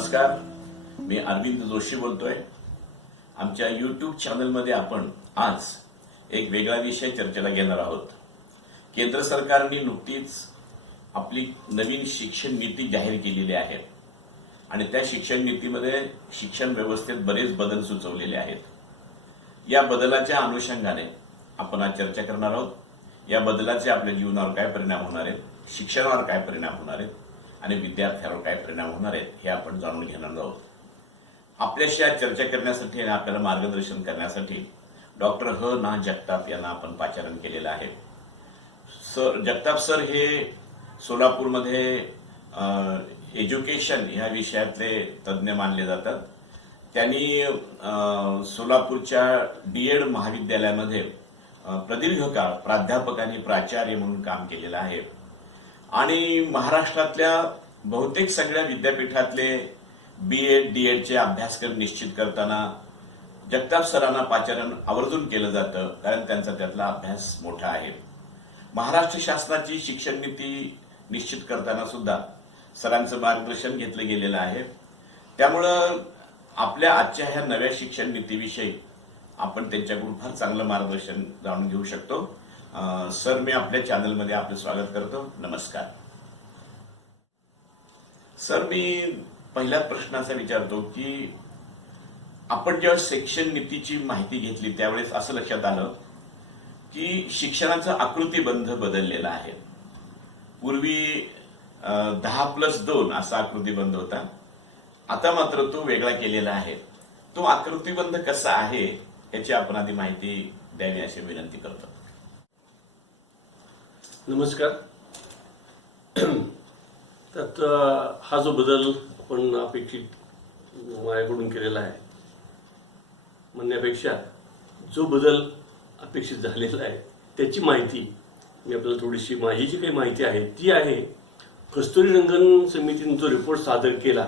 नमस्कार, मी अरविंद जोशी बोलतोय। आमच्या YouTube चॅनलमध्ये आपण आज एक वेगळा विषय चर्चेला घेणार आहोत। केंद्र सरकारने नुकतीच आपली नवीन शिक्षण नीती जाहीर केलेली आहे आणि त्या शिक्षण नीतीमध्ये शिक्षण व्यवस्थेत बरेच बदल सुचवलेले आहेत। या बदलाच्या अनुषंगाने आपण आज चर्चा करणार आहोत। या बदलाचे आपल्या जीवनावर काय परिणाम होणार आहेत, शिक्षणावर काय परिणाम होणार आहेत आणि विद्यार्थ्यांवर काय परिणाम होणार आहेत हे आपण जाणून घेणार आहोत। आपल्याशी आज चर्चा करण्यासाठी आणि आपल्याला मार्गदर्शन करण्यासाठी डॉक्टर ना जगताप यांना आपण पाचारण केलेलं आहे। सर जगताप सर हे सोलापूरमध्ये एज्युकेशन ह्या विषयातले तज्ज्ञ मानले जातात। त्यांनी सोलापूरच्या डीएड महाविद्यालयामध्ये प्रदीर्घ काळ प्राध्यापक आणि प्राचार्य म्हणून काम केलेलं आहे आणि महाराष्ट्रातल्या बहुतेक सगळ्या विद्यापीठातले बीएड डीएडचे अभ्यासक्रम निश्चित करताना जगताप सरांना पाचारण आवर्जून केलं जातं, कारण त्यांचा त्यातला अभ्यास मोठा आहे। महाराष्ट्र शासनाची शिक्षण नीती निश्चित करताना सुद्धा सरांचं मार्गदर्शन घेतलं गेलेलं आहे। त्यामुळं आपल्या आजच्या ह्या नव्या शिक्षण नीतीविषयी आपण त्यांच्याकडून फार चांगलं मार्गदर्शन जाणून घेऊ शकतो। सर, मी आपल्या चॅनलमध्ये आपलं स्वागत करतो। नमस्कार सर। मी पहिल्याच प्रश्नाचा विचारतो की आपण जेव्हा शिक्षण नीतीची माहिती घेतली त्यावेळेस असं लक्षात आलं की शिक्षणाचा आकृतीबंध बदललेला आहे। पूर्वी 10+2 असा आकृतीबंध होता, आता मात्र तो वेगळा केलेला आहे। तो आकृतीबंध कसा आहे याची आपण आधी माहिती द्यावी अशी विनंती करतो। नमस्कार। त्यात हा जो बदल आपण अपेक्षित माझ्याकडून केलेला आहे म्हणण्यापेक्षा जो बदल अपेक्षित झालेला आहे त्याची माहिती मी आपल्याला थोडीशी माझी जी काही माहिती आहे ती आहे कस्तुरीरंगन समितीने जो रिपोर्ट सादर केला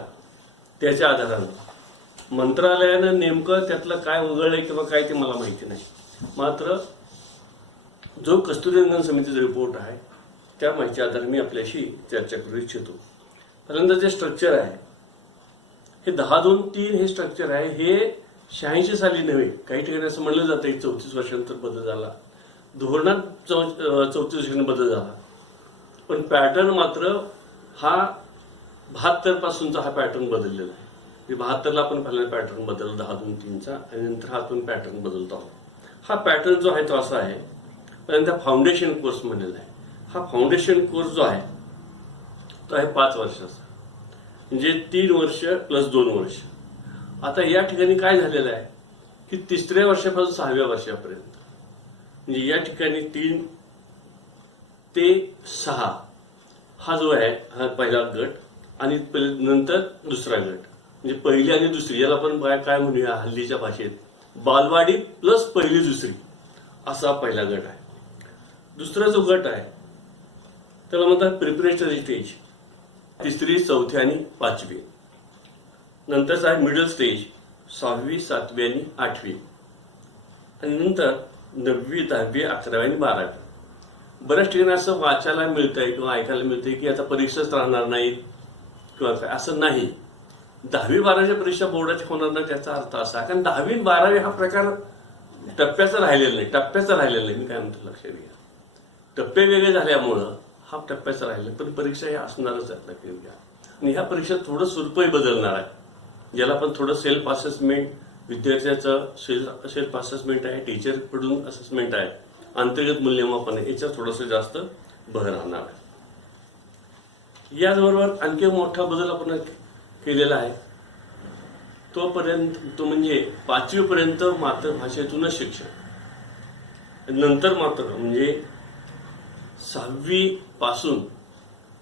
त्याच्या आधारानं। मंत्रालयानं नेमकं त्यातलं काय उघडलंय किंवा काय ते मला माहिती नाही, मात्र जो कस्तुरीरंगन समितीचा रिपोर्ट आहे त्या माहिती आधारे मी आपल्याशी चर्चा करू इच्छितो। पहिल्यांदा जे स्ट्रक्चर आहे हे 10-2-3 हे स्ट्रक्चर आहे, हे 86 साली नव्हे। काही ठिकाणी असं म्हणलं जातं की 34 वर्षानंतर बदल झाला, धोरणात 34 वर्षांनी बदल झाला, पण पॅटर्न मात्र हा 72 पासूनचा हा पॅटर्न बदललेला आहे। 72ला आपण पहिला पॅटर्न बदलला 10-2-3चा आणि नंतर हा आपण पॅटर्न बदलतो आहोत। हा पॅटर्न जो आहे तो असा आहे, पहिल्यांदा फाउंडेशन कोर्स म्हणलेला आहे। हा फाउंडेशन कोर्स जो आहे तो आहे 5 वर्षाचा, म्हणजे 3 वर्ष प्लस 2 वर्ष। आता या ठिकाणी काय झालेलं आहे की 3ऱ्या वर्षापासून 6व्या वर्षापर्यंत, म्हणजे या ठिकाणी 3 ते 6 हा जो आहे हा पहिला गट आणि नंतर दुसरा गट, म्हणजे पहिली आणि दुसरी, याला आपण काय म्हणूया हल्लीच्या भाषेत बालवाडी प्लस पहिली दुसरी असा पहिला गट आहे। दुसरा जो गट आहे त्याला म्हणतात प्रिपरेटरी स्टेज, 3री 4थी आणि 5वी। नंतरचा आहे मिडल स्टेज, 6वी 7वी आणि 8वी, आणि नंतर 9वी 10वी 11वी आणि 12वी। बऱ्याच ठिकाणी असं वाचायला मिळतंय किंवा ऐकायला मिळतंय की आता परीक्षाच राहणार नाहीत किंवा काय, असं नाही। 10वी-12वीच्या परीक्षा बोर्डाच्या होणार नाही त्याचा अर्थ असा, कारण 10वी आणि 12वी हा प्रकार टप्प्याचा राहिलेला नाही। मी काय म्हणतो लक्षात घ्या, टप्पे वेगळे झाल्यामुळं हा टप्प्याचा राहिला, पण परीक्षा हे असणारच आहे लक्षात घ्या। आणि ह्या परीक्षेत थोडं स्वरूपही बदलणार आहे, ज्याला आपण थोडं सेल्फ असेसमेंट, विद्यार्थ्याचं सेल्फ असेसमेंट आहे, टीचरकडून असेसमेंट आहे, अंतर्गत मूल्यमापन आहे, याच्यात थोडंसं जास्त भर राहणार आहे। याचबरोबर आणखी मोठा बदल आपण केलेला आहे, तो म्हणजे 5वी पर्यंत मातृभाषेतूनच शिक्षण, नंतर मात्र म्हणजे 6वी पासून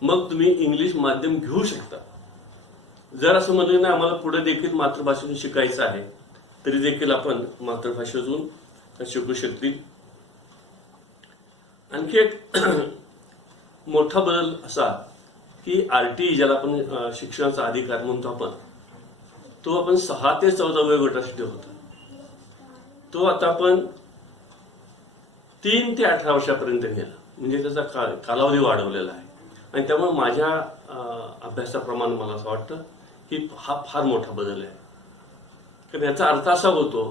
मग तुम्ही इंग्लिश माध्यम घेऊ शकता। जर असं म्हणलं ना आम्हाला पुढे देखील मातृभाषेतून शिकायचं आहे तरी देखील आपण मातृभाषेतून शिकू शकतील। आणखी एक मोठा बदल असा की RTE ज्याला आपण शिक्षणाचा अधिकार म्हणतो आपण, तो आपण 6 ते 14व्या गटासाठी होता, तो आता आपण 3 ते 18 वर्षापर्यंत नेला, म्हणजे त्याचा कालावधी वाढवलेला आहे। आणि त्यामुळे माझ्या अभ्यासाप्रमाणे मला असं वाटतं हा फार मोठा बदल आहे. कारण याचा अर्थ असा होतो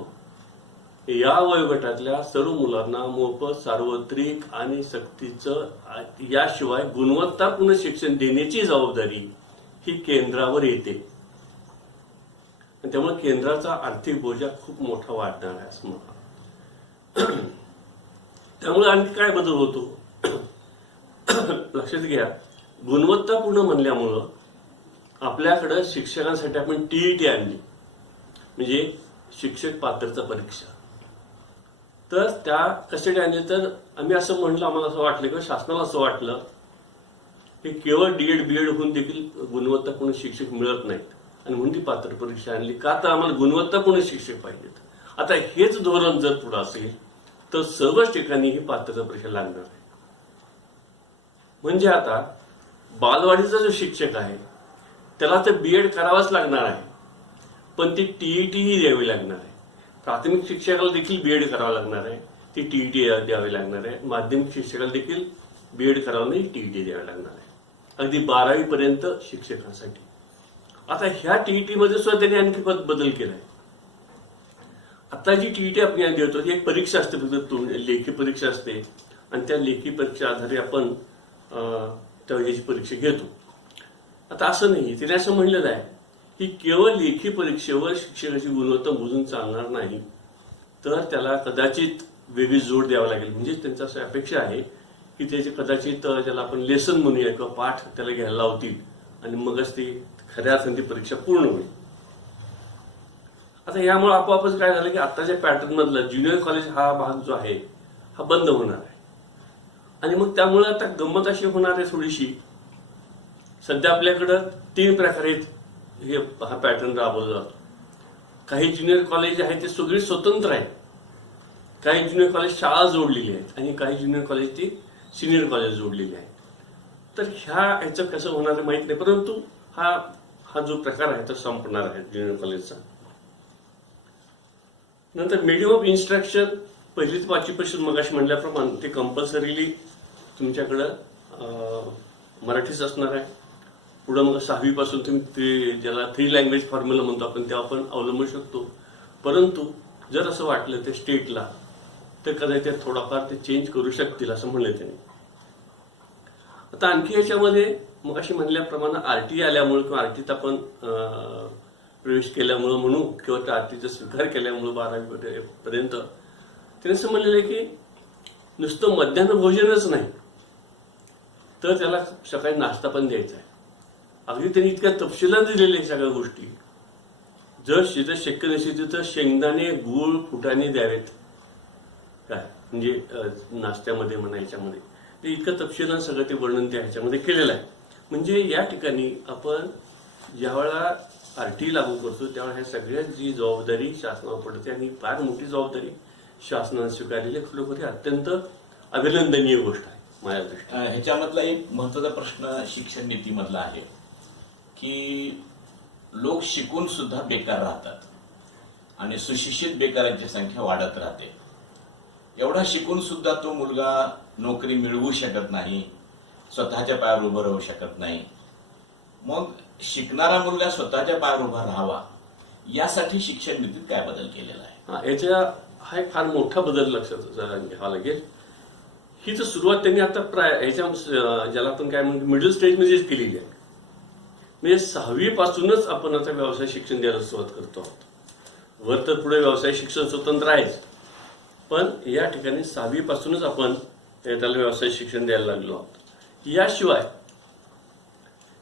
की या वयोगटातल्या सर्व मुलांना मोफत, सार्वत्रिक आणि सक्तीचं याशिवाय गुणवत्तापूर्ण शिक्षण देण्याची जबाबदारी ही केंद्रावर येते. आणि त्यामुळे केंद्राचा आर्थिक बोजा खूप मोठा वाढणार आहे असं मला. त्यामुळे आणखी काय बदल होतो लक्षात घ्या. गुणवत्तापूर्ण म्हणल्यामुळं आपल्याकडं शिक्षकांसाठी आपण टीईटी आणली, म्हणजे शिक्षक पात्रता परीक्षा. तर त्या कशासाठी आणली, तर आम्ही असं म्हणलं, आम्हाला असं वाटलं किंवा शासनाला असं वाटलं की केवळ डीएड बीएड होऊन देखील गुणवत्तापूर्ण शिक्षक मिळत नाहीत आणि म्हणून ती पात्र परीक्षा आणली. का तर आम्हाला गुणवत्तापूर्ण शिक्षक पाहिजेत. आता हेच धोरण जर पुढे असेल तर सर्वच ठिकाणी ही पात्रता परीक्षा लागणार आहे. म्हणजे आता बालवाडीचा जो शिक्षक आहे त्याला तर बीएड करावाच लागणार आहे, पण ती टीईटी द्यावी लागणार आहे. प्राथमिक शिक्षकाला देखील बीएड करावं लागणार आहे, ती टीईटी द्यावी लागणार आहे. माध्यमिक शिक्षकाला देखील बीएड करावं नाही, टीईटी द्यावी लागणार आहे, अगदी 12वी पर्यंत शिक्षकांसाठी. आता ह्या टीईटी मध्ये सुद्धा त्यांनी आणखी बदल केलाय. आता जी टीईटी आपण देतो ती एक परीक्षा असते, फक्त लेखी परीक्षा असते आणि त्या लेखी परीक्षा आधारे आपण ह्याची परीक्षा घेतो. आता असं नाही, तिने असं म्हणलेलं आहे की केवळ लेखी परीक्षेवर शिक्षकाची गुणवत्ता मोजून चालणार नाही, तर त्याला कदाचित वेगळी जोड द्यावा लागेल. म्हणजे त्यांची असं अपेक्षा आहे की त्याचे कदाचित ज्याला आपण लेसन म्हणूया किंवा पाठ त्याला घ्यायला लावतील आणि मगच ती खऱ्या अर्थाने ती परीक्षा पूर्ण होईल. आता यामुळे आपोआपच काय झालं की आताच्या पॅटर्न मधला ज्युनियर कॉलेज हा भाग जो आहे हा बंद होणार आहे. आणि मग त्यामुळे आता गंमत अशी होणार आहे थोडीशी. सध्या आपल्याकडं 3 प्रकारे हा पॅटर्न राबवला जातो. काही ज्युनियर कॉलेज आहेत ते सगळे स्वतंत्र आहेत, काही ज्युनियर कॉलेज शाळा जोडलेली आहेत आणि काही ज्युनियर कॉलेज ती सिनियर कॉलेज जोडलेली आहेत. तर ह्याचं कसं होणार आहे माहित नाही, परंतु हा जो प्रकार आहे तो संपणार आहे ज्युनियर कॉलेजचा. नंतर मीडियम ऑफ इन्स्ट्रक्शन 1ली ते 5वी पासून मगाशी म्हणल्याप्रमाणे ते कंपल्सरीली तुमच्याकडं मराठीच असणार आहे. पुढं मग 6वी पासून तुम्ही ते ज्याला 3 लँग्वेज फॉर्म्युला म्हणतो आपण ते आपण अवलंबू शकतो. परंतु जर असं वाटलं ते स्टेटला तर कदाचित थोडाफार ते चेंज करू शकतील असं म्हणले त्यांनी. आता आणखी याच्यामध्ये मग अशी म्हणल्याप्रमाणे आरटी आल्यामुळे किंवा आरटीत आपण प्रवेश केल्यामुळं म्हणू किंवा त्या आरटीचा स्वीकार केल्यामुळं 12वी पर्यंत त्याने असं म्हणलेलं आहे की नुसतं मध्यान्ह भोजनच नाही तर त्याला सकाळी नाश्ता पण द्यायचा आहे. अगदी त्यांनी इतक्या तपशिलात दिलेल्या सगळ्या गोष्टी. जर जिथं शक्य नसेल तिथं शेंगदाणे, गूळ, फुटाणे द्यावेत, काय म्हणजे नाश्त्यामध्ये म्हणा याच्यामध्ये ते इतकं तपशिलात सगळं ते वर्णन त्या ह्याच्यामध्ये केलेलं आहे. म्हणजे या ठिकाणी आपण ज्यावेळेला आरटी लागू करतो त्यावेळेला ह्या सगळ्यात जी जबाबदारी शासनावर पडते आणि फार मोठी जबाबदारी शासनाने स्वीकारलेली खरोखर अत्यंत अभिनंदनीय गोष्ट आहे माझ्या दृष्टीने. ह्याच्यामधला एक महत्वाचा प्रश्न शिक्षण नीतीमधला आहे की लोक शिकून सुद्धा बेकार राहतात आणि सुशिक्षित बेकारांची संख्या वाढत राहते. एवढा शिकून सुद्धा तो मुलगा नोकरी मिळवू शकत नाही, स्वतःच्या पायावर उभं राहू शकत नाही. मग शिकणारा मुलगा स्वतःच्या पायावर उभा राहावा यासाठी शिक्षण नीतीत काय बदल केलेला आहे? हा एक फार मोठा बदल लक्षात घ्यावा लागेल. ही तर सुरुवात त्यांनी आता ह्याच्या ज्याला आपण काय म्हणतो मिडल स्टेजमध्येच केलेली आहे. म्हणजे 6वी पासूनच आपण आता व्यवसाय शिक्षण द्यायला सुरुवात करतो आहोत. वर तर पुढे व्यवसाय शिक्षण स्वतंत्र आहेच, पण या ठिकाणी 6वी पासूनच आपण त्याला व्यवसाय शिक्षण द्यायला लागलो आहोत. याशिवाय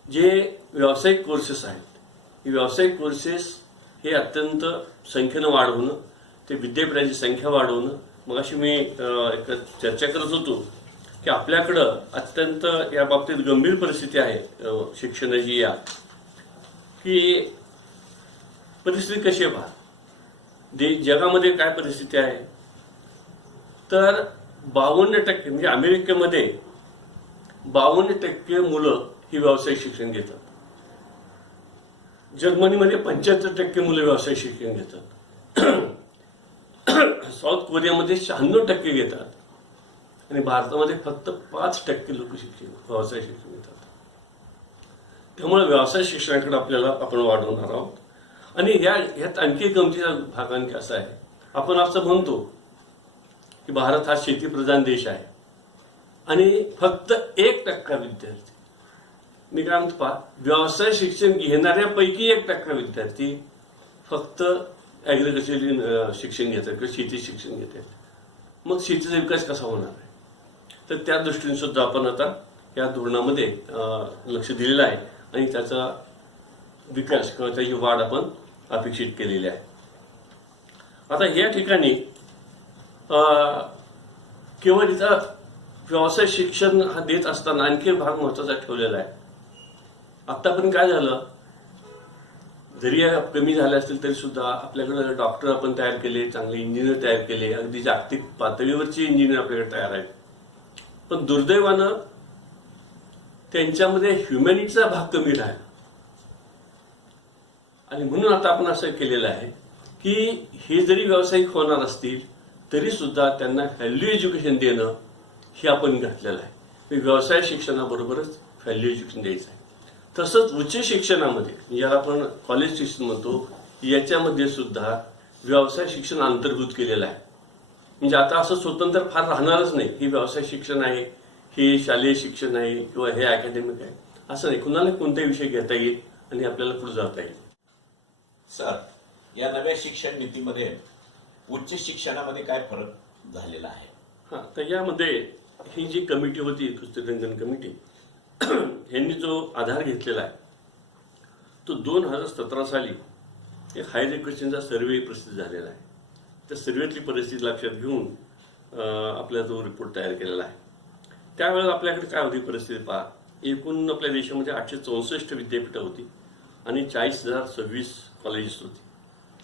जे व्यावसायिक कोर्सेस आहेत हे व्यावसायिक कोर्सेस हे अत्यंत संख्येनं वाढवणं, ते विद्यापीठाची संख्या वाढवणं. मग अशी मी एक चर्चा करत होतो की आपल्याकडं अत्यंत या बाबतीत गंभीर परिस्थिती आहे शिक्षणाची. या की परिस्थिती कशी आहे पहा, जगामध्ये काय परिस्थिती आहे तर 52% म्हणजे अमेरिकेमध्ये 52% मुलं ही व्यावसायिक शिक्षण घेतात. जर्मनीमध्ये 75% मुलं व्यावसायिक शिक्षण घेतात. साऊथ कोरियामध्ये 96% घेतात आणि भारतामध्ये फक्त 5% लोक व्यावसायिक शिक्षण घेतात. त्यामुळे व्यवसाय शिक्षणाकडे आपल्याला आपण वाढवणार आहोत। आणि ह्यात आणखी एक गमतीचा भाग आणखी असा आहे, आपण असं म्हणतो की भारत हा शेतीप्रधान देश आहे आणि फक्त 1% विद्यार्थी, मी काय म्हणतो पहा, व्यवसाय शिक्षण घेणाऱ्यापैकी 1% विद्यार्थी फक्त ॲग्रिकल्चर शिक्षण घेतात किंवा शेती शिक्षण घेतात, मग शेतीचा विकास कसा होणार आहे? तर त्या दृष्टीने सुद्धा आपण आता या धोरणामध्ये लक्ष दिलेलं आहे आणि त्याचा विकास किंवा त्याची वाढ आपण अपेक्षित केलेली आहे। आता या ठिकाणी केवळ इथं व्यवसाय शिक्षण हा देत असताना आणखी भाग महत्वाचा ठेवलेला आहे। आतापर्यंत काय झालं, जरी कमी झाले असतील तरी सुद्धा आपल्याकडे डॉक्टर आपण तयार केले, चांगले इंजिनियर तयार केले, अगदी जागतिक पातळीवरचे इंजिनियर आपल्याकडे तयार आहेत, पण दुर्दैवानं त्यांच्यामध्ये ह्युमॅनिटीचा भाग कमी राहिला। आणि म्हणून आता आपण असं केलेलं आहे की हे जरी व्यावसायिक होणार असतील तरी सुद्धा त्यांना व्हॅल्यू एज्युकेशन देणं हे आपण घातलेलं आहे। व्यवसाय शिक्षणाबरोबरच व्हॅल्यू एज्युकेशन द्यायचं आहे। तसंच उच्च शिक्षणामध्ये, याला आपण कॉलेज शिक्षण म्हणतो, याच्यामध्ये सुद्धा व्यवसाय शिक्षण अंतर्भूत केलेलं आहे। म्हणजे आता असं स्वतंत्र फार राहणारच नाही, हे व्यवसाय शिक्षण आहे, हे शालेय शिक्षण आहे किंवा हे अकॅडमिक आहे, असं नाही। कुणाला कोणताही विषय घेता येईल आणि आपल्याला पुढे जाता येईल। सर, या नव्या शिक्षण नीतीमध्ये उच्च शिक्षणामध्ये काय फरक झालेला आहे? हा, तर यामध्ये ही जी कमिटी होती, कस्तुरीरंगन कमिटी, यांनी जो आधार घेतलेला आहे तो 2017 साली एक हायर एज्युकेशनचा सर्वे प्रसिद्ध झालेला आहे। त्या सर्वेतली परिस्थिती लक्षात घेऊन आपला जो रिपोर्ट तयार केलेला आहे, त्यावेळेला आपल्याकडे काय होती परिस्थिती पहा, एकूण आपल्या देशामध्ये 864 विद्यापीठं होती आणि 40,026 कॉलेजेस होती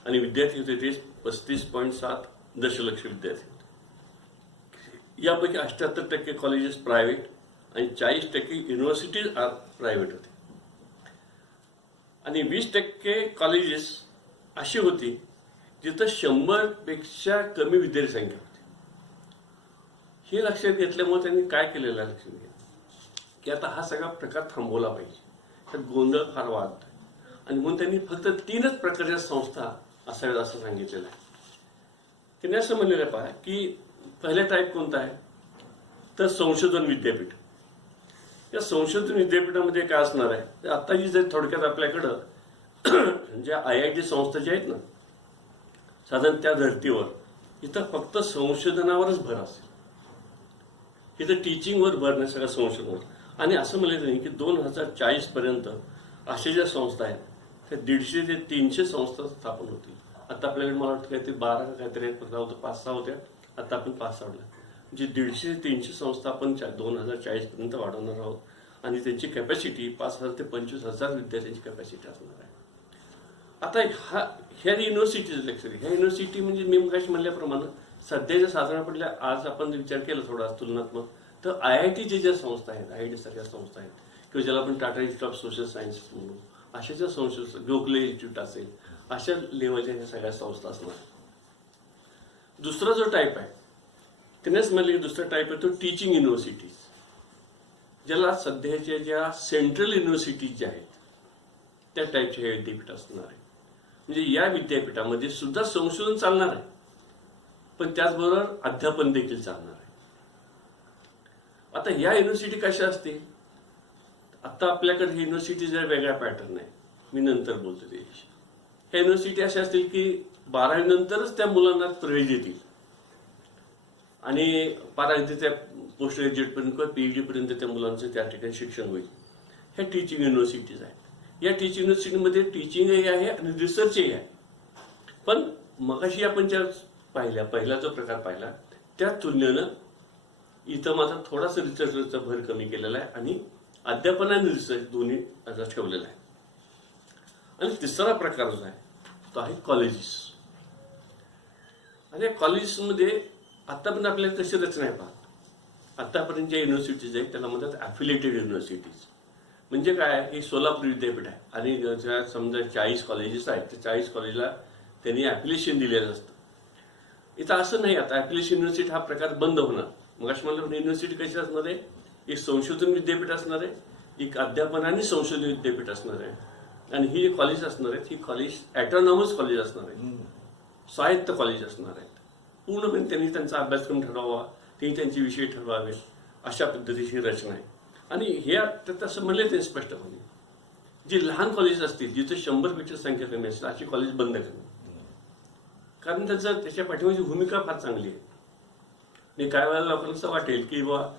आणि विद्यार्थी होते ते 35.7 दशलक्ष विद्यार्थी होते। यापैकी 78% कॉलेजेस प्रायव्हेट आणि 40% युनिव्हर्सिटीज प्रायव्हेट होते आणि 20% कॉलेजेस अशी होती जिथं 100 पेक्षा कमी विद्यार्थी संख्या होती। हे लक्षात घेतल्यामुळे त्यांनी काय केलेलं आहे, लक्षात घ्या की आता हा सगळा प्रकार थांबवला पाहिजे, त्यात गोंधळ फार वाढतोय आणि म्हणून त्यांनी फक्त 3च प्रकारच्या संस्था असाव्यात असं सांगितलेलं आहे। त्यांनी असं म्हणलेलं पहा की पहिला टाईप कोणता आहे, तर संशोधन विद्यापीठ। या संशोधन विद्यापीठामध्ये काय असणार आहे, तर आता जी जर थोडक्यात आपल्याकडं ज्या IIT संस्था ज्या आहेत ना, साधारण त्या धर्तीवर इथं फक्त संशोधनावरच भर असेल, इथं टीचिंगवर भर नाही, सगळं संशोधनावर। आणि असं म्हणलं नाही की 2040 पर्यंत अशा ज्या संस्था आहेत त्या 150 ते 300 संस्था स्थापन होतील। आता आपल्याकडे मला वाटतं काहीतरी 12 का काहीतरी 5-6 होत्या, आता आपण 5 वाढल्या, म्हणजे 150 ते 300 संस्था आपण 2040 पर्यंत वाढवणार आहोत आणि त्यांची कॅपॅसिटी 5,000 ते 25,000 विद्यार्थ्यांची कॅपॅसिटी असणार आहे। आता ह्या युनिव्हर्सिटीज लक्ष द्या, ह्या युनिव्हर्सिटी म्हणजे मी मगाशी म्हणल्याप्रमाणे सध्याच्या साधारणपणे आज आपण विचार केला थोडा तुलनात्मक, तर IIT ज्या संस्था आहेत, IIT सारख्या संस्था आहेत किंवा ज्याला आपण Tata institute of social science म्हणू, अशा ज्या संस्था, गोखले इन्स्टिट्यूट असेल, अशा लेवलच्या ह्या सगळ्या संस्था असणार। दुसरा जो टाईप आहे त्यानेच म्हणले, दुसरा टाईप आहे तो टीचिंग युनिव्हर्सिटीज, ज्याला सध्याच्या ज्या सेंट्रल युनिव्हर्सिटीज ज्या आहेत त्या टाईपचे हे विद्यापीठ असणार आहे। म्हणजे या विद्यापीठामध्ये सुद्धा संशोधन चालणार आहे, पण त्याचबरोबर अध्यापन देखील चालणार आहे। आता या युनिव्हर्सिटी कशा असतील, आता आपल्याकडे युनिव्हर्सिटी जर वेगळ्या पॅटर्न आहे, मी नंतर बोलतो त्याविषयी। ह्या युनिव्हर्सिटी अशा असतील की 12वी नंतरच त्या मुलांना प्रवेश देतील आणि 12वी त्या पोस्ट ग्रॅज्युएट पर्यंत किंवा PhD पर्यंत त्या मुलांचं त्या ठिकाणी शिक्षण होईल। ह्या टीचिंग युनिव्हर्सिटीज आहेत। या टीचिंग युनिव्हर्सिटीमध्ये टीचिंगही आहे आणि रिसर्चही आहे, पण मगाशी आपण ज्या पहिला जो प्रकार पाहिला त्या तुलनेनं इथं मात्र थोडासा रिसर्चचा भर कमी केलेला आहे आणि अध्यापन आणि रिसर्च दोन्ही आता ठेवलेला आहे। आणि तिसरा प्रकार जो आहे तो आहे कॉलेजेस। आणि कॉलेजेसमध्ये आतापर्यंत आपल्याला कशी रचना आहे पहा, आतापर्यंत ज्या युनिव्हर्सिटीज आहेत त्याला म्हणतात ॲफिलिएटेड युनिव्हर्सिटीज। म्हणजे काय, हे सोलापूर विद्यापीठ आहे आणि ज्या समजा 40 कॉलेजेस आहेत, त्या 40 कॉलेजला त्यांनी ॲप्लिकेशन दिलेलं असतं। इथं असं नाही, आता ॲप्लिकेशन युनिव्हर्सिटी हा प्रकार बंद होणार। मग अशी म्हणलं युनिव्हर्सिटी कशी असणार आहे, एक संशोधन विद्यापीठ असणार आहे, एक अध्यापन आणि संशोधन विद्यापीठ असणार आहे आणि ही जे कॉलेज असणार आहेत ही कॉलेज ऑटोनॉमस कॉलेज असणार आहे, स्वायत्त कॉलेज असणार आहेत. पूर्णपणे त्यांनी त्यांचा अभ्यासक्रम ठरवावा, त्यांनी त्यांचे विषय ठरवावे, अशा पद्धतीची रचना आहे. आणि हे त्यात असं म्हणले ते स्पष्टपणे जी लहान कॉलेज असतील जिथे 100पेक्षा संख्या कमी असेल अशी कॉलेज बंद करणं, कारण त्याच्या पाठीमागची भूमिका फार चांगली आहे. आणि काही वेळेला लोकांना असं वाटेल की बाबा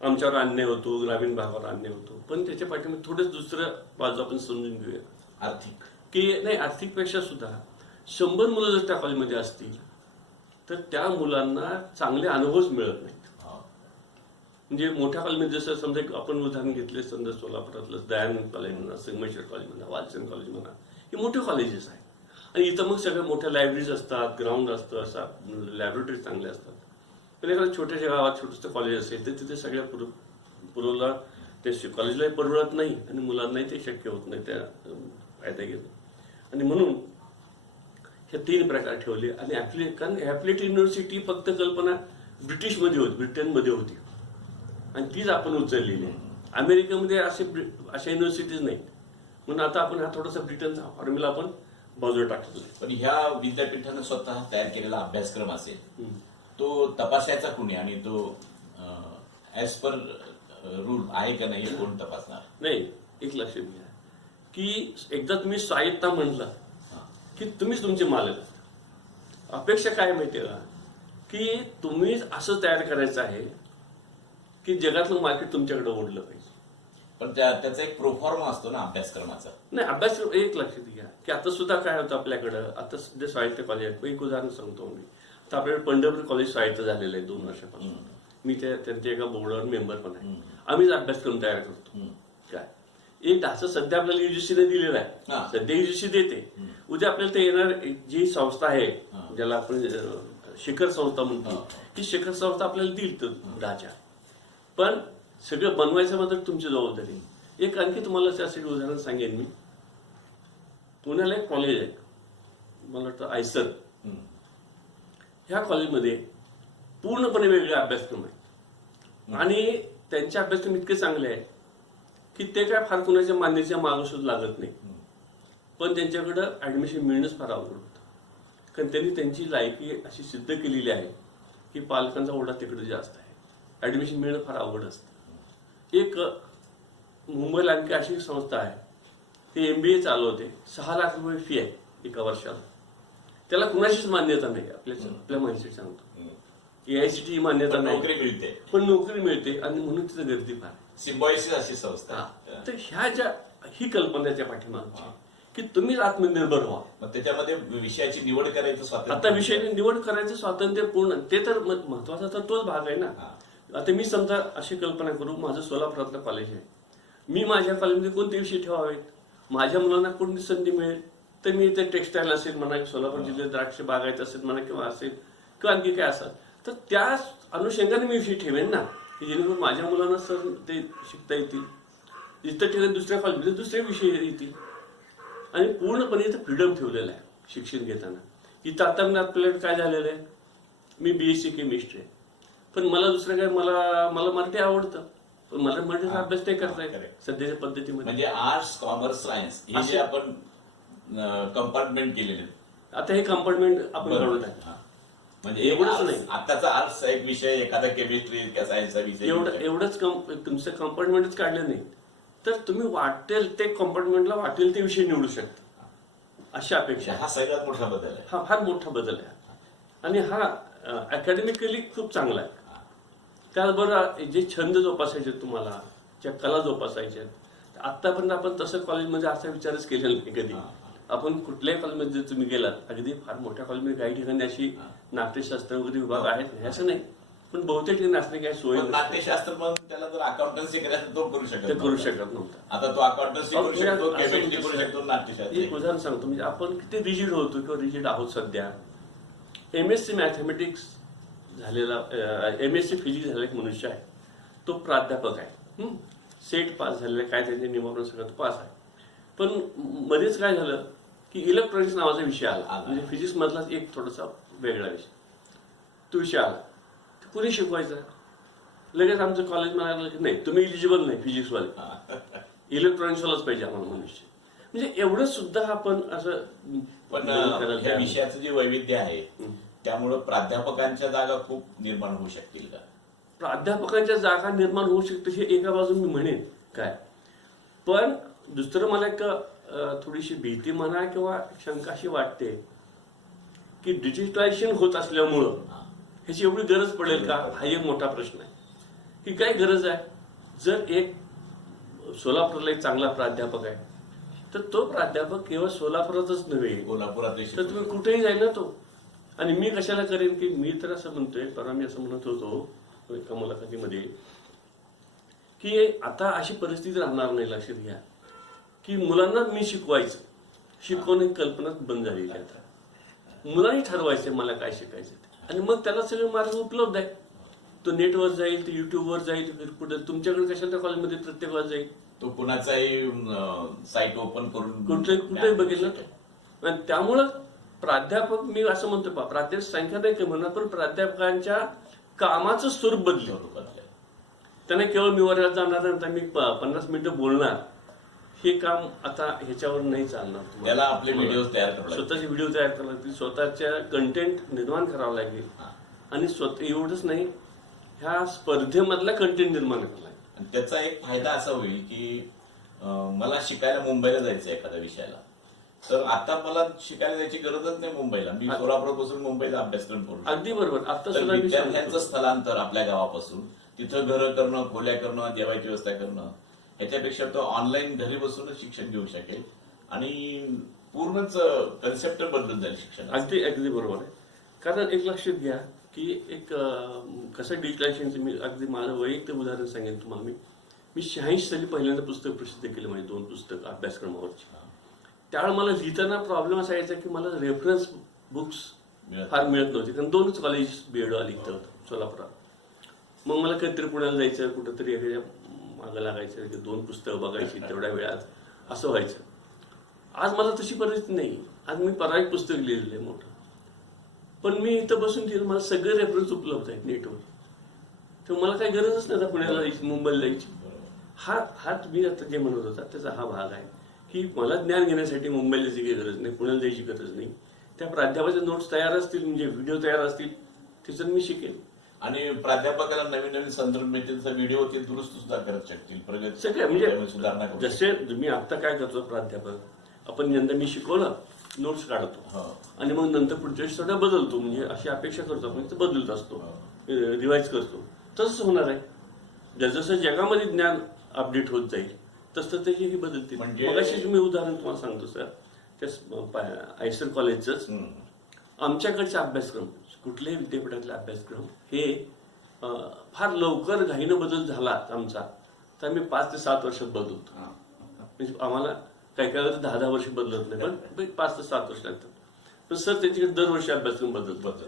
आमच्यावर अन्याय होतो, ग्रामीण भागावर अन्याय होतो, पण त्याच्या पाठीमागे थोडंच दुसरं बाजू आपण समजून घेऊया. आर्थिक की नाही, आर्थिकपेक्षा सुद्धा 100 मुलं जर त्या कॉलेजमध्ये असतील तर त्या मुलांना चांगले अनुभवच मिळत नाहीत. म्हणजे मोठ्या कॉलेजमध्ये जसं समजा आपण उदाहरण घेतले, समजा सोलापुरातलं दयानंद कॉलेज म्हणा, संगमेश्वर कॉलेज म्हणा, वालचंद कॉलेज म्हणा, हे मोठे कॉलेजेस आहेत. आणि इथं मग सगळ्या मोठ्या लायब्ररीज असतात, ग्राउंड असतं, असा लॅबोरेटरी चांगले असतात. पण एखाद्या छोट्याशा गावात छोटंसं कॉलेज असेल तर तिथे सगळ्या पुरवला ते कॉलेजलाही परवडत नाही आणि मुलांनाही ते शक्य होत नाही त्या फायदा घेणं. आणि म्हणून हे 3 प्रकार ठेवले. आणि कारण ॲफिलिएट युनिव्हर्सिटी फक्त कल्पना ब्रिटिशमध्ये होती, ब्रिटनमध्ये होती आणि तीच आपण उचललेली आहे. अमेरिकेमध्ये अशा युनिव्हर्सिटीज नाहीत. म्हणून आता आपण हा थोडासा ब्रिटनचा फॉर्म्युला आपण बाजूला टाकलेला आहे. पण ह्या विद्यापीठानं स्वतः तयार केलेला अभ्यासक्रम असेल तो तपासायचा कुणी आणि तो ऍज पर रूल आहे का नाही कोण तपासणार? नाही, एक लक्षात घ्या की एकदा तुम्ही स्वायत्ता म्हटलं की तुम्हीच तुमचे मालक असता. अपेक्षा काय माहितीये का की तुम्ही असं तयार करायचं आहे की जगातलं मार्केट तुमच्याकडे ओढलं पाहिजे. पण त्याचा एक प्रोफॉर्मा असतो ना अभ्यासक्रमाचा. नाही, अभ्यासक्रम एक लक्षात घ्या की आता सुद्धा काय होतं आपल्याकडं, आता सध्या स्वायत्त कॉलेज आहेत. एक उदाहरण सांगतो मी. आता आपल्याकडे पंढरपूर कॉलेज स्वायत्त झालेलं आहे 2 वर्षापासून. मी त्यांच्या एका बोर्डावर मेंबर पण आहे. आम्हीच अभ्यासक्रम तयार करतो. काय एक असं सध्या आपल्याला युजीसीने दिलेलं आहे, सध्या युजीसी देते. उद्या आपल्याला ते येणार जी संस्था आहे ज्याला आपण शिखर संस्था म्हणतो, ती शिखर संस्था आपल्याला देईल तर ढाचा. पण सगळं बनवायचं मात्र तुमची जबाबदारी. एक आणखी तुम्हाला त्यासाठी उदाहरण सांगेन मी. पुण्याला एक कॉलेज आहे, मला वाटतं आयसर. ह्या कॉलेजमध्ये पूर्णपणे वेगळे अभ्यासक्रम आहेत आणि त्यांचे अभ्यासक्रम इतके चांगले आहेत की ते काय फार कुणाच्या मान्यतेच्या मागं लागत नाही. पण त्यांच्याकडं ऍडमिशन मिळणंच फार अवघड होतं, कारण त्यांनी त्यांची लायकी अशी सिद्ध केलेली आहे की पालकांचा ओढा तिकडे जास्त आहे, ऍडमिशन मिळणं फार अवघड असतं. एक मुंबईला आणखी अशी संस्था आहे, ते MBA चालवते. 6 लाख रुपये फी आहे एका वर्षाला. त्याला कुणाशीच मान्यता नाही. आपल्या माहिती सांगतो, AICTE मान्यता नाही, नोकरी मिळते, पण नोकरी मिळते आणि म्हणून तिथं गर्दी फार. सिम्बॉयसिस अशी संस्था. तर ही कल्पना त्या पाठीमागची की तुम्हीच आत्मनिर्भर व्हा. मग त्याच्यामध्ये विषयाची निवड करायचं स्वातंत्र्य. आता विषयाची निवड करायचं स्वातंत्र्य पूर्ण, ते तर महत्वाचा तर तोच भाग आहे ना. आता मी समजा अशी कल्पना करू, माझं सोलापुरातलं कॉलेज आहे, मी माझ्या कॉलेजमध्ये कोणते विषय ठेवावेत, माझ्या मुलांना कोणती संधी मिळेल, तर मी ते टेक्स्टाईल असेल म्हणा, सोलापूर जिल्ह्यात द्राक्ष बागायत असेल म्हणा, किंवा असेल किंवा आणखी काय असेल, तर त्या अनुषंगाने मी विषय ठेवेन ना, की जेणेकरून माझ्या मुलांना सर ते शिकता येतील. इतर ठिकाणी दुसऱ्या कॉलेजमध्ये दुसरे विषय येतील आणि पूर्णपणे इथं फ्रीडम ठेवलेलं आहे शिक्षण घेताना. इथं आता आपल्याकडे काय झालेलं आहे, मी BSc केमिस्ट्री आहे, पण मला दुसरं काय, मला मराठी आवडतं, पण मला मराठीचा अभ्यास नाही करता येत सध्याच्या पद्धतीमध्ये. म्हणजे आर्ट्स, कॉमर्स, सायन्स हे जे आपण कंपार्टमेंट केलेले, आता हे कंपार्टमेंट आपण काढून टाकलं. म्हणजे एवढंच नाही, आताचा आर्ट्स एक विषय, एखादा केमिस्ट्री किंवा सायन्सचा विषय, एवढंच तुमचं कंपार्टमेंटच काढलं नाही तर तुम्ही वाटेल ते कंपार्टमेंटला वाटेल ते विषय निवडू शकता, अशी अपेक्षा. हा सगळ्यात मोठा बदल आहे. हा फार मोठा बदल आहे आणि हा अकॅडमिकली खूप चांगला आहे. त्याचबरोबर जे छंद जोपासायचे तुम्हाला, ज्या कला जोपासायच्या, आतापर्यंत आपण तसं कॉलेजमध्ये असा विचारच केलेला नाही कधी. आपण कुठल्याही कॉलेजमध्ये जर तुम्ही गेलात, अगदी फार मोठ्या कॉलेजमध्ये काही ठिकाणी अशी नाट्यशास्त्र वगैरे विभाग आहेत नाही असं नाही, पण बहुतेक ठिकाणी असणे काही सोय. नाट्यशास्त्र पण त्याला जर अकाउंटन्सी करायचं तो करू शकत नव्हता. आता तो अकाउंटन्सी करू शकतो, केमिस्ट्री करू शकतो, नाट्यशास्त्र. एक उदाहरण सांगतो, म्हणजे आपण किती रिजिड होतो किंवा रिजिड आहोत सध्या. MSc मॅथमॅटिक्स झालेला, MSc फिजिक्स झालेला एक मनुष्य आहे, तो प्राध्यापक आहे, सेट पास झालेला, काय त्यांच्या नियमावरून सगळं पास आहे. पण मध्येच काय झालं की इलेक्ट्रॉनिक्स नावाचा विषय आला, म्हणजे फिजिक्स मधला एक थोडासा वेगळा विषय, तो विषय आला. कुणी शिकवायचा, लगेच आमचं कॉलेज म्हणायला की नाही तुम्ही इलिजिबल नाही फिजिक्सवाले, इलेक्ट्रॉनिक्सवालाच पाहिजे आम्हाला मनुष्य. म्हणजे एवढं सुद्धा आपण असं पण करायला या तयार विषयाचं जे वैविध्य आहे त्यामुळं प्राध्यापकांच्या जागा खूप निर्माण होऊ शकतील का? प्राध्यापकांच्या जागा निर्माण होऊ शकते हे एका बाजून मी म्हणेन काय, पण दुसरं मला एक थोडीशी भीती म्हणा किंवा शंका अशी वाटते की डिजिटलायझेशन होत असल्यामुळं ह्याची एवढी गरज पडेल का, हा एक मोठा प्रश्न आहे. की काय गरज आहे, जर एक सोलापूरला एक चांगला प्राध्यापक आहे तर तो प्राध्यापक केवळ सोलापुरातच नव्हे कोल्हापुरात तर तुम्ही कुठेही जाईल ना तो. आणि मी कशाला करेन की मी तर असं म्हणतोय, परवा मी असं म्हणत होतो एका मुलाखतीमध्ये की आता अशी परिस्थिती राहणार नाही, लक्षात घ्या की मुलांना मी शिकवायचं, शिकवणे कल्पना बंद झालेली आहे आता. मुलांनी ठरवायचं मला काय शिकायचं ते. आणि मग त्याला सगळे मार्ग उपलब्ध आहे. तो नेटवर जाईल, तो युट्यूबवर जाईल, कुठे तुमच्याकडे कशाला त्या कॉलेजमध्ये प्रत्येक वेळा जाईल, तो कुणाचाही साईट ओपन करून कुठेही बघेल ना तो. आणि त्यामुळं प्राध्यापक, मी असं म्हणतो प्राध्यापक संख्या नाही कमी म्हणणार, पण प्राध्यापकांच्या कामाचं स्वरूप बदललं. त्यांना केवळ मी वर्गात जाणार आणि मी 50 मिनिटं बोलणार हे काम आता ह्याच्यावर नाही चालणार. त्याला आपले व्हिडिओ तयार करावे लागतील, स्वतःचे व्हिडिओ तयार करावे लागतील, स्वतःच्या कंटेंट निर्माण करावं लागेल. आणि स्वतः एवढंच नाही, ह्या स्पर्धेमधला कंटेंट निर्माण करावा लागेल. आणि त्याचा एक फायदा असा होईल की मला शिकायला मुंबईला जायचं एखाद्या विषयाला, तर आता मला शिकायला जायची गरजच नाही मुंबईला. मी सोलापूरपासून मुंबईला अभ्यासक्रम करू. अगदी बरोबर. आता तर सुद्धा विद्यार्थ्यांचं स्थलांतर आपल्या गावापासून तिथं घरं करणं, खोल्या करणं, जेवायची व्यवस्था करणं, ह्याच्यापेक्षा तो ऑनलाईन घरी बसूनच शिक्षण घेऊ शकेल आणि पूर्णच कन्सेप्ट बदलून जाईल शिक्षण. अगदी अगदी बरोबर आहे. कारण एक लक्षात घ्या की एक कसं डिजिटलायझेशनचं मी अगदी माझं वैयक्तिक उदाहरण सांगेन तुम्हाला. मी 86 साली पहिल्यांदा पुस्तक प्रसिद्ध केलं, म्हणजे 2 पुस्तकं अभ्यासक्रमावरची. त्यावेळेला मला लिहिताना प्रॉब्लेम असा यायचा की मला रेफरन्स बुक्स फार मिळत नव्हते, कारण 2च कॉलेज बीएडला लिहित होतं सोलापुरात. मग मला कधीतरी पुण्याला जायचं, कुठंतरी एखाद्या मागं लागायचं की 2 पुस्तकं बघायची तेवढ्या वेळात, असं व्हायचं. आज मला तशी परिस्थिती नाही. आज मी एक पुस्तक लिहिलेलं आहे मोठं, पण मी इथं बसून लिहिलं, मला सगळे रेफरन्स उपलब्ध आहेत नेटवर. तर मला काही गरजच नाही पुण्याला जायची, मुंबईला जायची. हा तुम्ही आता जे म्हणत होता त्याचा हा भाग आहे की मला ज्ञान घेण्यासाठी मुंबईला जायची काही गरज नाही, पुण्याला जायची गरज नाही. त्या प्राध्यापकाच्या नोट्स तयार असतील, म्हणजे व्हिडिओ तयार असतील, त्याच्यात मी शिकेन. आणि प्राध्यापकाला नवीन नवीन संदर्भ मिळतील, व्हिडिओ ते दुरुस्त सुद्धा करत शकतील, प्रगती सगळे म्हणजे सुधारणा करू. जसे तुम्ही आता काय करतो प्राध्यापक, आपण यंदा मी शिकवलं, नोट्स काढतो आणि मग नंतर पुढच्या वेळेस थोडा बदलतो, म्हणजे अशी अपेक्षा करतो आपण, बदलत असतो, रिवाइज करतो. तसंच होणार आहे. जसं जगामध्ये ज्ञान अपडेट होत जाईल तसं त्याची बदलते. म्हणजे मगाशी मी उदाहरण तुम्हाला सांगतो सर, त्या आयसर कॉलेजच आमच्याकडचे अभ्यासक्रम, कुठल्याही विद्यापीठातले अभ्यासक्रम हे फार लवकर घाईनं बदल झाला आमचा, तर आम्ही 5 ते 7 वर्षात बदलतो. म्हणजे आम्हाला काही काही 10-10 वर्ष बदलत नाही, पण 5 ते 7 वर्ष लागतात. पण सर त्याच्याकडे दरवर्षी अभ्यासक्रम बदलतात.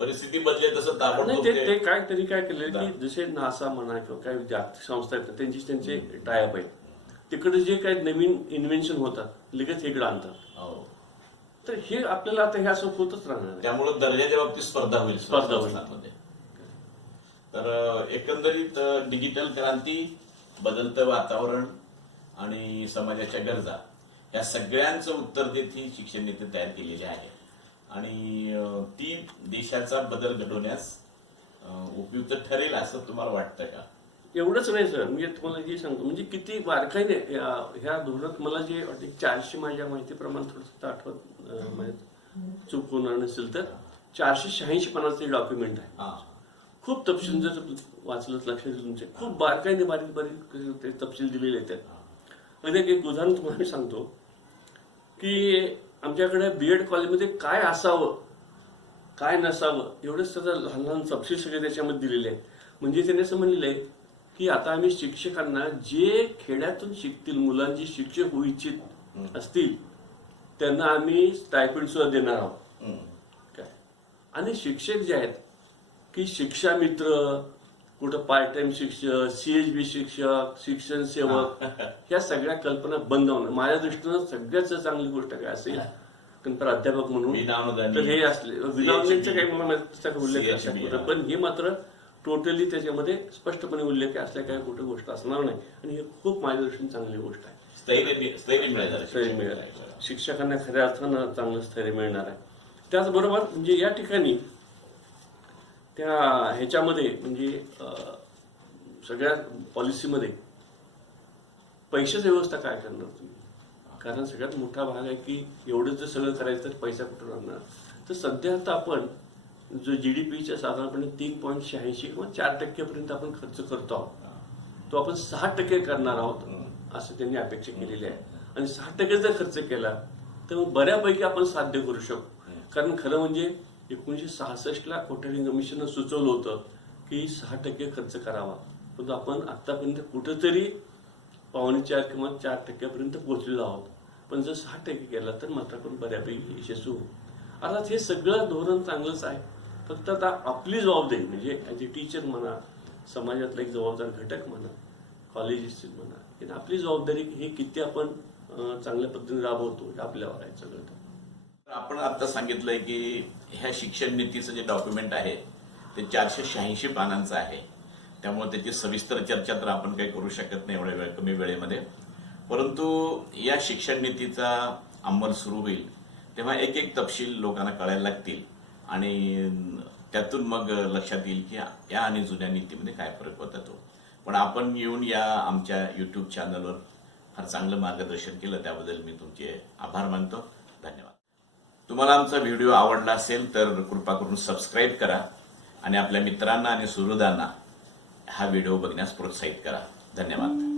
परिस्थिती बदलेल तसं ताबडतोब ते काहीतरी काय केलं की जसे नासा म्हणा किंवा काही जागतिक संस्था आहेत त्यांचे टायअप आहेत, तिकडे जे काही नवीन इन्व्हेन्शन होतात लगेच इकडे आणतात. तर हे आपल्याला आता हे असं होतच राहणार. त्यामुळे दर्जाच्या बाबतीत स्पर्धा होईल. तर एकंदरीत डिजिटल क्रांती, बदलतं वातावरण आणि समाजाच्या गरजा या सगळ्यांचं उत्तर देत ही शिक्षण नीती तयार केलेली आहे आणि ती देशाचा बदल घडवण्यास उपयुक्त ठरेल असं तुम्हाला वाटतं का? एवढंच नाही सर, मी तुम्हाला हे सांगतो, म्हणजे किती बारकाईने ह्या धोरणात मला जे 400 माझ्या माहितीप्रमाणे थोडंसं आठवत चुकून नसेल तर 486 पानाचे डॉक्युमेंट आहे. खूप तपशील जर वाचलं लक्षात येईल तुमचे, खूप बारकाईने बारीक बारीक तपशील दिलेले आहेत. आणि एक उदाहरण तुम्हाला मी सांगतो की आमच्याकडे बीएड कॉलेजमध्ये काय असावं काय नसावं एवढंच त्याचा लहान लहान तपशील सगळे त्याच्यामध्ये दिलेले आहेत. म्हणजे त्याने असं म्हणलेलं आहे की आता आम्ही शिक्षकांना जे खेड्यातून शिकतील, मुलांची शिक्षक होऊ इच्छित असतील त्यांना आम्ही स्टायपेंड सुद्धा देणार आहोत. काय आणि शिक्षक जे आहेत की शिक्षा मित्र, कुठं पार्ट टाइम शिक्षक, सीएचबी शिक्षक, शिक्षण सेवक, ह्या सगळ्या कल्पना बंद होणार. माझ्या दृष्टीनं सगळ्यात चांगली गोष्ट काय असेल कारण प्राध्यापक म्हणून तर हे असले विनावण्याचं काही मला उल्लेख, पण हे मात्र टोटली त्याच्यामध्ये स्पष्टपणे उल्लेख असल्या काही कुठे गोष्ट असणार नाही आणि ही खूप माझ्या दृष्टीने चांगली गोष्ट आहे. स्थैर्य मिळालं स्थैर्य मिळेल, शिक्षकांना खऱ्या अर्थानं चांगलं स्थैर्य मिळणार आहे. त्याचबरोबर म्हणजे या ठिकाणी त्या ह्याच्यामध्ये म्हणजे सगळ्या पॉलिसीमध्ये पैशाची व्यवस्था काय करणार तुम्ही? कारण सगळ्यात मोठा भाग आहे की एवढं जर सगळं करायचं तर पैसा कुठून आणणार? तर सध्या आता आपण जो GDPच्या साधारणपणे 3.86 किंवा 4% आपण खर्च करतो आहोत तो आपण 6% करणार आहोत असं त्यांनी अपेक्षा केलेली आहे. आणि 6% जर खर्च केला तर मग बऱ्यापैकी आपण साध्य करू शकतो. कारण खरं म्हणजे 1966ला कोठारी कमिशननं सुचवलं होतं की 6% खर्च करावा, पण आपण आतापर्यंत कुठंतरी 4.25 किंवा 4% पोहोचलेलो आहोत. पण जर 6% केला तर मात्र आपण बऱ्यापैकी यशस्वी होऊ. अर्थात हे सगळं धोरण चांगलंच आहे, फक्त आता आपली जबाबदारी म्हणजे ॲज ए टीचर म्हणा, समाजातला एक जबाबदार घटक म्हणा, कॉलेजेस म्हणा, की आपली जबाबदारी हे किती आपण चांगल्या पद्धतीने राबवतो हे आपल्यावर आहे सगळं. आपण आता सांगितलंय की ह्या शिक्षण नीतीचं जे डॉक्युमेंट आहे ते 486 पानांचं आहे. त्यामुळे त्याची सविस्तर चर्चा तर आपण काही करू शकत नाही एवढ्या कमी वेळेमध्ये. परंतु या शिक्षण नीतीचा अंमल सुरू होईल तेव्हा एक एक तपशील लोकांना कळायला लागतील आणि त्यातून मग लक्षात येईल की या आणि जुन्या नीतीमध्ये काय फरक होता तो. पण आपण येऊन या आमच्या YouTube चॅनलवर फार चांगलं मार्गदर्शन केलं त्याबद्दल मी तुमचे आभार मानतो. धन्यवाद. तुम्हाला आमचा व्हिडिओ आवडला असेल तर कृपा करून सबस्क्राईब करा आणि आपल्या मित्रांना आणि सुहृदांना हा व्हिडिओ बघण्यास प्रोत्साहित करा. धन्यवाद.